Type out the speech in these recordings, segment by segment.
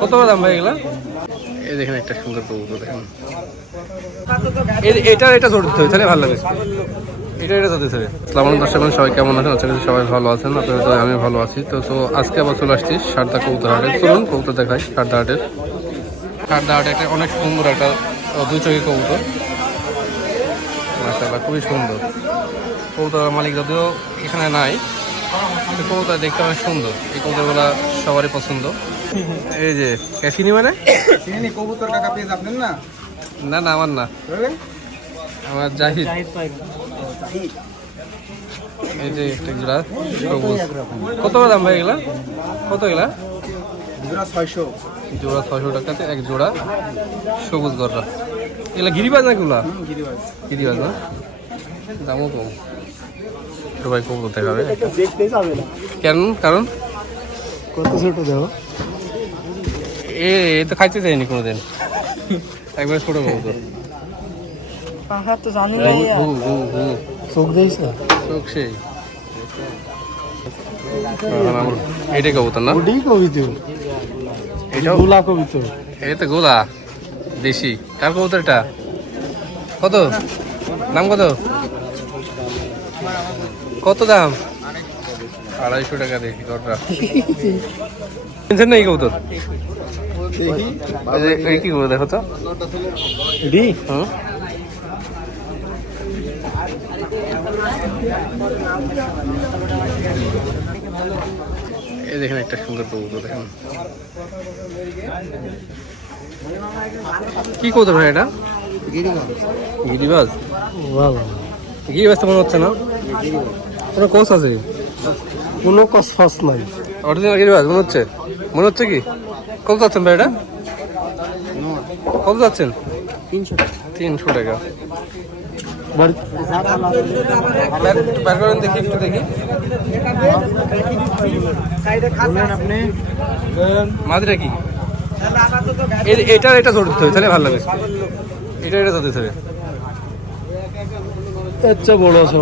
কত দাম ভাই এগুলা? এই দেখেন একটা সুন্দর কবুতর দেখেন। এটা এটা জোর দিতে হবে তাহলে ভালো লাগে। এটা এটা দিতে হবে। আসসালামু আলাইকুম দর্শক সবাই কেমন আছেন? আশা করি সবাই ভালো আছেন। তো আমি ভালো আছি। তো তো আজকে আবার চলে আসছি সারদা কবুতর হাটে চলুন কবুতর দেখাই সারদা হাটের। সারদা হাটে একটা অনেক সুন্দর একটা দুই চোখে কবুতর। খুবই সুন্দর। কবুতর মালিক যদিও এখানে নাই কবুতর দেখতে অনেক সুন্দর। এই কবুতরগুলো সবারই পছন্দ। এই যে ক্যাসিনি মানে? চিনি কবুতর কাকা পেজ আপনার না? না না আমার না। আমার জাহিদ। এই যে একটা জোড়া সবুজ। কত দাম ভাই এগুলা? কত এগুলা? দুরা ছয়শো। জোড়া ছয়শো টাকাতে এক জোড়া সবুজ গররা। এগুলা গিরিবাজ না এগুলা গিরিবাজ। গিরিবাজ না? দামও কম। ভাই দেখতে যাবে না। কেন? কারণ? কত ছোট দেবো এ এ তো খাইতে চাইনি কোনোদিন। একবার ছোট কবুতর। পাহাড় তো জানি হু চোখ দিয়েছ? চোখ সেই। এটাই কবুতর না? ওটাই কবিত এটাও? গোলা কবিত এই তো গোলা। দেশি। কার কবুতর এটা? কত? দাম কত? কত দাম? আড়াইশো টাকা দেখি কতটা কিনছেন না এই কবুতর এই কি কবুতর দেখো তো। এডি হুম। এই দেখেন একটা সুন্দর কবুতর দেখেন। কি কবুতর ভাই এটা? গিরিবাজ। ভালো গিরিবাজ তো মনে হচ্ছে না? কোনো কোচ আছে? কোনো কস ফস নাই। অরিজিনাল গিরিবাজ মনে হচ্ছে? মনে হচ্ছে কি? কত যাচ্ছেন ভাই এটা? কত যাচ্ছেন? তিনশো তিনশো টাকা। বের- করেন দেখি একটু দেখি। আপনি? মাঝরা কি? এটা এটা জোর দিতে হবে তাহলে ভালো লাগে। এটা এটা জোর দিতে হবে। আচ্ছা বড় আছে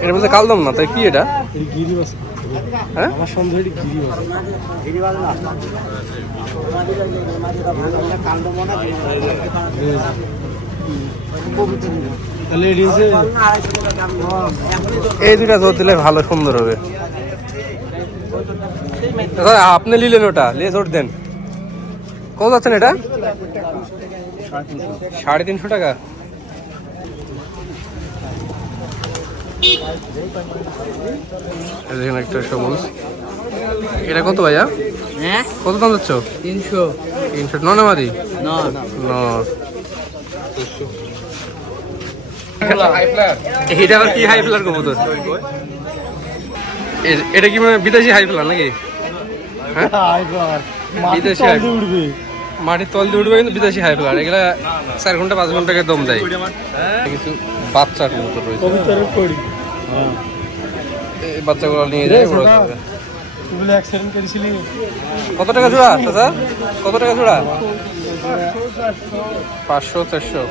এটার মধ্যে কালদম না তাই কি এটা? হ্যাঁ? আমার সন্দেহ এটি এই দুটা জোর দিলে ভালো সুন্দর হবে। আপনি নিলেন ওটা নিয়ে জোর দেন। কত যাচ্ছেন এটা? সাড়ে তিনশো টাকা এই দেখেন একটা সবুজ। এটা কত ভাইয়া? হ্যাঁ? কত দাম যাচ্ছ? তিনশো। তিনশো। ননামাদি না। এটা আবার কি হাই ফ্লার কবুতর? এ- এটা কি মানে বিদেশি হাই ফ্লার নাকি? হ্যাঁ? বিদেশি উঠবে মাটির তল দিয়ে উঠবে কিন্তু বিদেশি হাই ফ্লার এগুলো চার ঘণ্টা পাঁচ ঘন্টাকে দম দেয়। কিছু বাচ্চা মতো রয়েছে। এই বাচ্চাগুলো নিয়ে যায় বড় কত টাকা জোড়া দাদা কত টাকা জোড়া পাঁচশো চারশো।